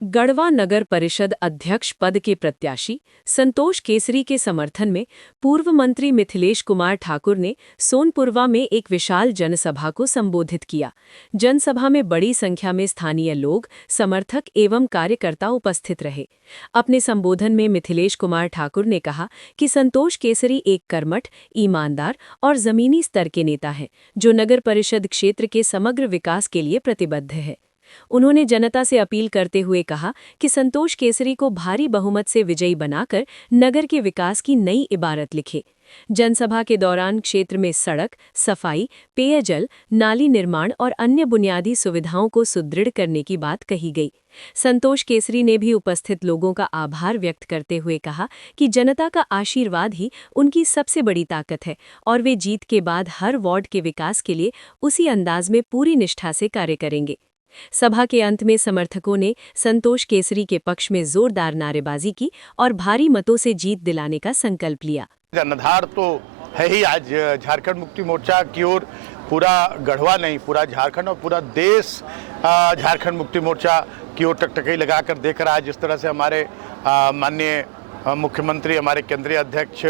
गढ़वा नगर परिषद अध्यक्ष पद के प्रत्याशी संतोष केसरी के समर्थन में पूर्व मंत्री मिथिलेश कुमार ठाकुर ने सोनपुरवा में एक विशाल जनसभा को संबोधित किया। जनसभा में बड़ी संख्या में स्थानीय लोग, समर्थक एवं कार्यकर्ता उपस्थित रहे। अपने संबोधन में मिथिलेश कुमार ठाकुर ने कहा कि संतोष केसरी एक कर्मठ, ईमानदार और जमीनी स्तर के नेता हैं, जो नगर परिषद क्षेत्र के समग्र विकास के लिए प्रतिबद्ध है। उन्होंने जनता से अपील करते हुए कहा कि संतोष केसरी को भारी बहुमत से विजयी बनाकर नगर के विकास की नई इबारत लिखे। जनसभा के दौरान क्षेत्र में सड़क, सफाई, पेयजल, नाली निर्माण और अन्य बुनियादी सुविधाओं को सुदृढ़ करने की बात कही गई। संतोष केसरी ने भी उपस्थित लोगों का आभार व्यक्त करते हुए कहा कि जनता का आशीर्वाद ही उनकी सबसे बड़ी ताकत है और वे जीत के बाद हर वार्ड के विकास के लिए उसी अंदाज में पूरी निष्ठा से कार्य करेंगे। सभा के अंत में समर्थकों ने संतोष केसरी के पक्ष में जोरदार नारेबाजी की और भारी मतों से जीत दिलाने का संकल्प लिया। जनाधार तो है ही आज झारखंड मुक्ति मोर्चा की ओर पूरा गढ़वा नहीं, पूरा झारखंड और पूरा देश झारखंड मुक्ति मोर्चा की ओर टकटकी लगाकर देख रहा है। जिस तरह से हमारे माननीय मुख्यमंत्री, हमारे केंद्रीय अध्यक्ष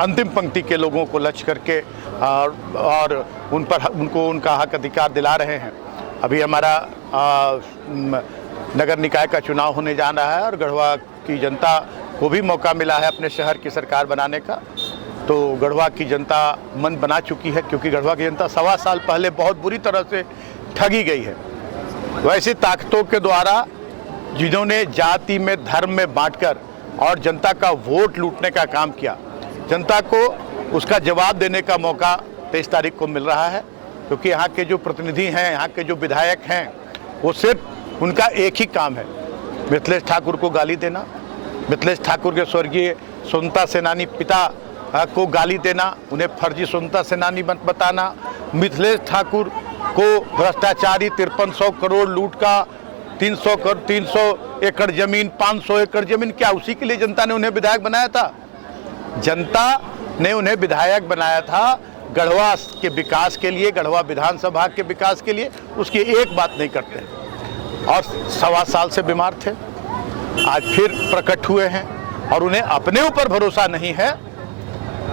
अंतिम पंक्ति के लोगों को लक्ष्य करके और उनको उनका हक अधिकार दिला रहे हैं। अभी हमारा नगर निकाय का चुनाव होने जा रहा है और गढ़वा की जनता को भी मौका मिला है अपने शहर की सरकार बनाने का। तो गढ़वा की जनता मन बना चुकी है, क्योंकि गढ़वा की जनता 1.25 साल पहले बहुत बुरी तरह से ठगी गई है। वैसी ताकतों के द्वारा जिन्होंने जाति में, धर्म में बांटकर और जनता का वोट लूटने का काम किया, जनता को उसका जवाब देने का मौका 23 तारीख को मिल रहा है। क्योंकि यहाँ के जो प्रतिनिधि हैं, यहाँ के जो विधायक हैं, वो सिर्फ उनका एक ही काम है, मिथिलेश ठाकुर को गाली देना, मिथिलेश ठाकुर के स्वर्गीय स्वतंत्रता सेनानी पिता को गाली देना, उन्हें फर्जी स्वतंत्रता सेनानी बताना, मिथिलेश ठाकुर को भ्रष्टाचारी 5300 करोड़ लूट का 300 एकड़ जमीन, 500 एकड़ जमीन, क्या उसी के लिए जनता ने उन्हें विधायक बनाया था? जनता ने उन्हें विधायक बनाया था गढ़वा के विकास के लिए, गढ़वा विधानसभा के विकास के लिए। उसकी एक बात नहीं करते और 1.25 साल से बीमार थे, आज फिर प्रकट हुए हैं और उन्हें अपने ऊपर भरोसा नहीं है।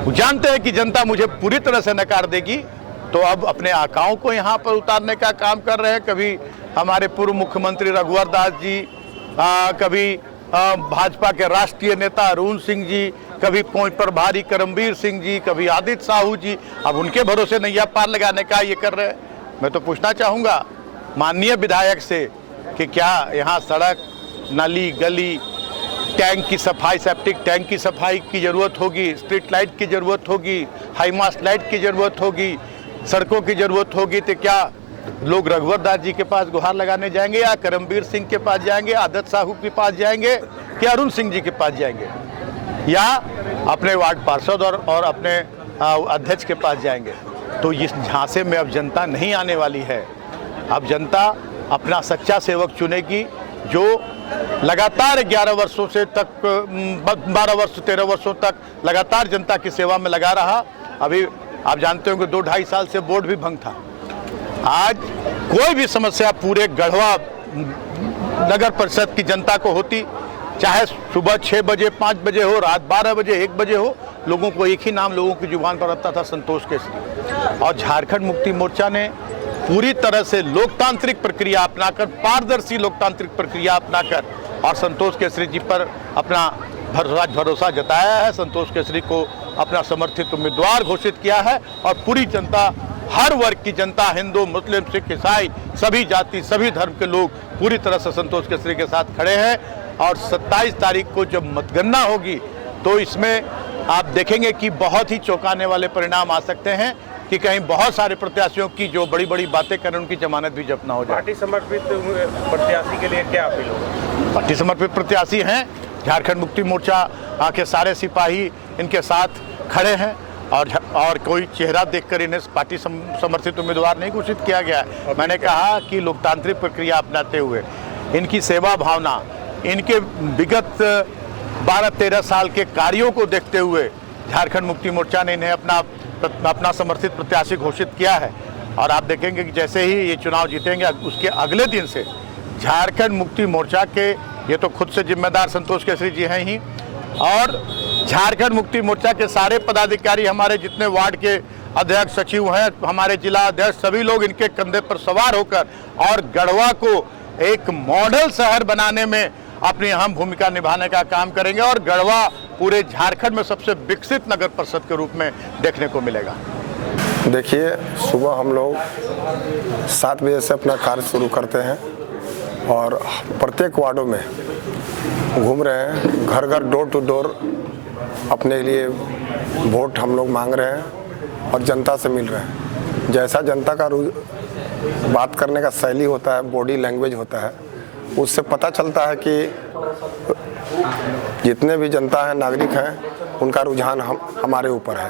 वो जानते हैं कि जनता मुझे पूरी तरह से नकार देगी, तो अब अपने आकाओं को यहाँ पर उतारने का काम कर रहे हैं। कभी हमारे पूर्व मुख्यमंत्री रघुवर दास जी, कभी भाजपा के राष्ट्रीय नेता अरुण सिंह जी, कभी पहुंच प्रभारी करमवीर सिंह जी, कभी आदित्य साहू जी, अब उनके भरोसे नैया पार लगाने का ये कर रहे हैं। मैं तो पूछना चाहूँगा माननीय विधायक से कि क्या यहाँ सड़क, नाली, गली, टैंक की सफाई, सेप्टिक टैंक की सफाई की ज़रूरत होगी, स्ट्रीट लाइट की ज़रूरत होगी, हाई मास्ट लाइट की ज़रूरत होगी, सड़कों की ज़रूरत होगी, तो क्या लोग रघुवर दास जी के पास गुहार लगाने जाएंगे या करमवीर सिंह के पास जाएंगे, आदित्य साहू के पास जाएंगे, क्या अरुण सिंह जी के पास जाएंगे, या अपने वार्ड पार्षद और अपने अध्यक्ष के पास जाएंगे? तो इस झांसे में अब जनता नहीं आने वाली है। अब जनता अपना सच्चा सेवक चुनेगी, जो लगातार 11 वर्षों से तक 12 वर्ष 13 वर्षों तक लगातार जनता की सेवा में लगा रहा। अभी आप जानते हो कि 2-2.5 साल से बोर्ड भी भंग था। आज कोई भी समस्या पूरे गढ़वा नगर परिषद की जनता को होती, चाहे सुबह 6 बजे, 5 बजे हो, रात 12 बजे, 1 बजे हो, लोगों को एक ही नाम लोगों की जुबान पर आता था, संतोष केसरी। और झारखंड मुक्ति मोर्चा ने पूरी तरह से लोकतांत्रिक प्रक्रिया अपनाकर, पारदर्शी लोकतांत्रिक प्रक्रिया अपनाकर और संतोष केसरी जी पर अपना भरोसा जताया है। संतोष केसरी को अपना समर्थित उम्मीदवार घोषित किया है और पूरी जनता, हर वर्ग की जनता, हिंदू, मुस्लिम, सिख, ईसाई, सभी जाति, सभी धर्म के लोग पूरी तरह से संतोष केसरी के साथ खड़े हैं। और 27 तारीख को जब मतगणना होगी तो इसमें आप देखेंगे कि बहुत ही चौंकाने वाले परिणाम आ सकते हैं कि कहीं बहुत सारे प्रत्याशियों की जो बड़ी बड़ी बातें करें, उनकी जमानत भी जब्त ना हो जाए। पार्टी समर्पित प्रत्याशी के लिए क्या अपील होगी? पार्टी समर्पित प्रत्याशी हैं, झारखंड मुक्ति मोर्चा के सारे सिपाही इनके साथ खड़े हैं और कोई चेहरा देखकर इन्हें पार्टी समर्थित उम्मीदवार नहीं घोषित किया गया है। मैंने कहा कि लोकतांत्रिक प्रक्रिया अपनाते हुए, इनकी सेवा भावना, इनके विगत 12-13 साल के कार्यों को देखते हुए झारखंड मुक्ति मोर्चा ने इन्हें अपना समर्थित प्रत्याशी घोषित किया है। और आप देखेंगे कि जैसे ही ये चुनाव जीतेंगे, उसके अगले दिन से झारखंड मुक्ति मोर्चा के, ये तो खुद से जिम्मेदार संतोष केसरी जी हैं ही, और झारखंड मुक्ति मोर्चा के सारे पदाधिकारी, हमारे जितने वार्ड के अध्यक्ष सचिव हैं, हमारे जिला अध्यक्ष, सभी लोग इनके कंधे पर सवार होकर और गढ़वा को एक मॉडल शहर बनाने में अपनी अहम भूमिका निभाने का काम करेंगे और गढ़वा पूरे झारखंड में सबसे विकसित नगर परिषद के रूप में देखने को मिलेगा। देखिए, सुबह हम लोग 7 बजे से अपना कार्य शुरू करते हैं और प्रत्येक वार्डों में घूम रहे हैं, घर घर डोर टू डोर अपने लिए वोट हम लोग मांग रहे हैं और जनता से मिल रहे हैं। जैसा जनता का बात करने का शैली होता है, बॉडी लैंग्वेज होता है, उससे पता चलता है कि जितने भी जनता है, नागरिक हैं, उनका रुझान हमारे ऊपर है।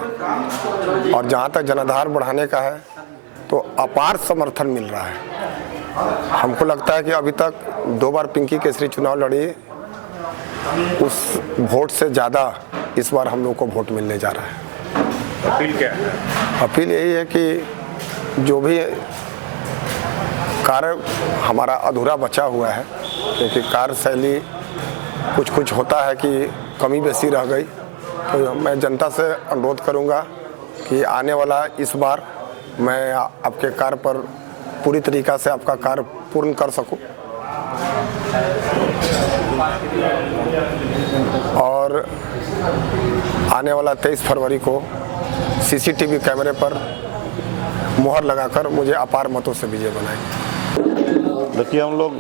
और जहाँ तक जनाधार बढ़ाने का है तो अपार समर्थन मिल रहा है। हमको लगता है कि अभी तक 2 बार पिंकी केसरी चुनाव लड़ी, उस वोट से ज़्यादा इस बार हम लोग को वोट मिलने जा रहा है। अपील क्या है? अपील यही है कि जो भी कार्य हमारा अधूरा बचा हुआ है, क्योंकि कार्यशैली कुछ होता है कि कमी बेसी रह गई, तो मैं जनता से अनुरोध करूंगा कि आने वाला इस बार मैं आपके कार्य पर पूरी तरीक़ा से आपका कार्य पूर्ण कर सकूं और आने वाला 23 फरवरी को सीसीटीवी कैमरे पर मुहर लगाकर मुझे अपार मतों से विजय बनाएंगे। देखिए, हम लोग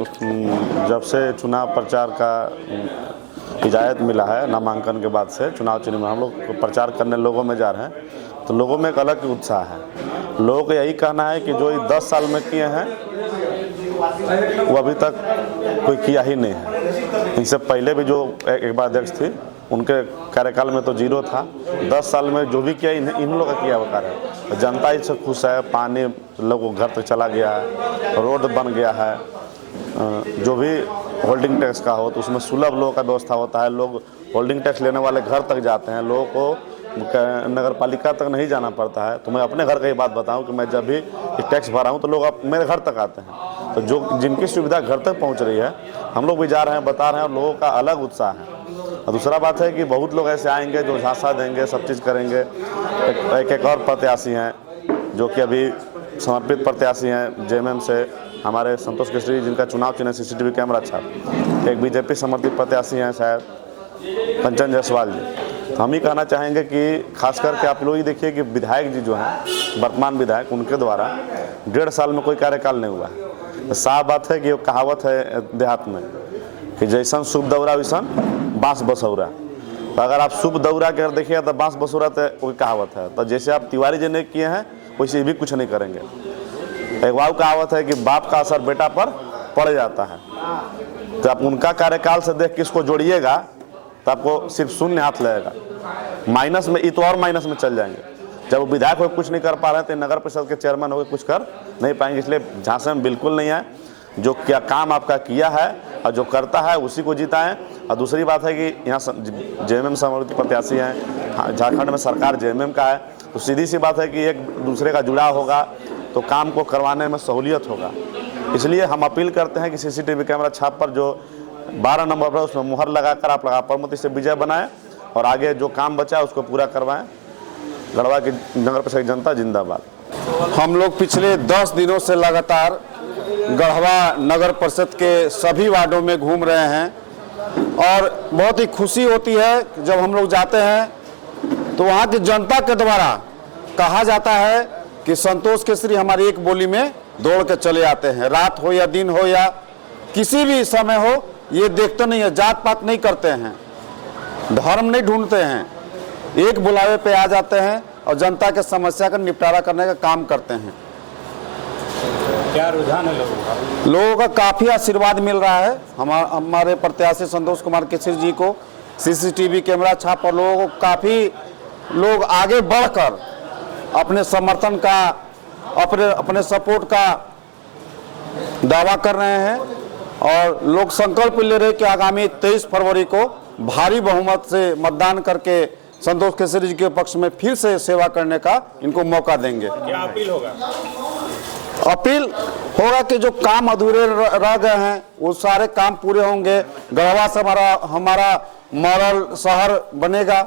जब से चुनाव प्रचार का इजाज़त मिला है, नामांकन के बाद से चुनाव चिन्ह में हम लोग प्रचार करने लोगों में जा रहे हैं, तो लोगों में एक अलग उत्साह है। लोगों को यही कहना है कि जो 10 साल में किए हैं वो अभी तक कोई किया ही नहीं है। इनसे पहले भी जो एक बार अध्यक्ष थी, उनके कार्यकाल में तो 0 था। 10 साल में जो भी किया इन लोगों का किया हुआ कार्य है। जनता इससे खुश है, पानी लोगों घर तक चला गया है, रोड बन गया है, जो भी होल्डिंग टैक्स का हो तो उसमें सुलभ लोगों का व्यवस्था होता है। लोग होल्डिंग टैक्स लेने वाले घर तक जाते हैं, लोगों को नगर पालिका तक नहीं जाना पड़ता है। तो मैं अपने घर की बात बताऊं कि मैं जब भी टैक्स भरा हूं तो लोग मेरे घर तक आते हैं। तो जो जिनकी सुविधा घर तक पहुंच रही है, हम लोग भी जा रहे हैं, बता रहे हैं, और लोगों का अलग उत्साह है। और दूसरा बात है कि बहुत लोग ऐसे आएंगे जो झांसा देंगे, सब चीज़ करेंगे। एक और प्रत्याशी हैं जो कि अभी समर्पित प्रत्याशी हैं जेएमएम से, हमारे संतोष केसरी, जिनका चुनाव चिन्ह सीसीटीवी कैमरा छाप। एक बीजेपी समर्थित प्रत्याशी हैं शायद कंचन जायसवाल जी। हम ही कहना चाहेंगे कि खास करके आप लोग ही देखिए कि विधायक जी जो हैं, वर्तमान विधायक, उनके द्वारा 1.5 साल में कोई कार्यकाल नहीं हुआ है। तो साफ बात है कि कहावत है देहात में कि जैसन शुभ दौरा वैसन बांस बसौरा। तो अगर आप शुभ दौरा के अगर देखिए तो बांस बसौरा तो कोई कहावत है। तो जैसे आप तिवारी जी ने किए हैं वैसे भी कुछ नहीं करेंगे। एक वाव कहावत है कि बाप का असर बेटा पर पड़ जाता है। तो आप उनका कार्यकाल से देख किसको जोड़िएगा तो आपको सिर्फ शून्य हाथ लगेगा, माइनस में, तो और माइनस में चल जाएंगे। जब वो विधायक हो कुछ नहीं कर पा रहे थे, नगर परिषद के चेयरमैन हो कुछ कर नहीं पाएंगे। इसलिए झांसे में बिल्कुल नहीं है। जो क्या काम आपका किया है और जो करता है उसी को जीता है। और दूसरी बात है कि यहाँ जेएमएम समर्थित प्रत्याशी हैं, झारखंड में सरकार जेएमएम का है, तो सीधी सी बात है कि एक दूसरे का जुड़ाव होगा तो काम को करवाने में सहूलियत होगा। इसलिए हम अपील करते हैं कि सीसीटीवी कैमरा छाप पर जो 12 नंबर पर उसमें मुहर लगाकर आप लगातार से विजय बनाएं और आगे जो काम बचा है उसको पूरा करवाएं। गढ़वा की नगर परिषद जनता जिंदाबाद। हम लोग पिछले 10 दिनों से लगातार गढ़वा नगर परिषद के सभी वार्डों में घूम रहे हैं और बहुत ही खुशी होती है जब हम लोग जाते हैं तो वहाँ की जनता के द्वारा कहा जाता है कि संतोष केसरी हमारी एक बोली में दौड़ के चले आते हैं। रात हो या दिन हो या किसी भी समय हो, ये देखते नहीं है, जात पात नहीं करते हैं, धर्म नहीं ढूंढते हैं, एक बुलावे पे आ जाते हैं और जनता के समस्या का निपटारा करने का काम करते हैं। क्या रुझान है लोगों का काफ़ी आशीर्वाद मिल रहा है। हमारे प्रत्याशी संतोष कुमार केसरी जी को सीसीटीवी कैमरा छाप और लोगों को काफ़ी लोग आगे बढ़कर अपने समर्थन का, अपने सपोर्ट का दावा कर रहे हैं और लोग संकल्प ले रहे हैं कि आगामी 23 फरवरी को भारी बहुमत से मतदान करके संतोष केसरी जी के पक्ष में फिर से सेवा करने का इनको मौका देंगे। क्या अपील होगा? अपील होगा कि जो काम अधूरे रह गए हैं वो सारे काम पूरे होंगे। गढ़वा से हमारा मॉडल शहर बनेगा।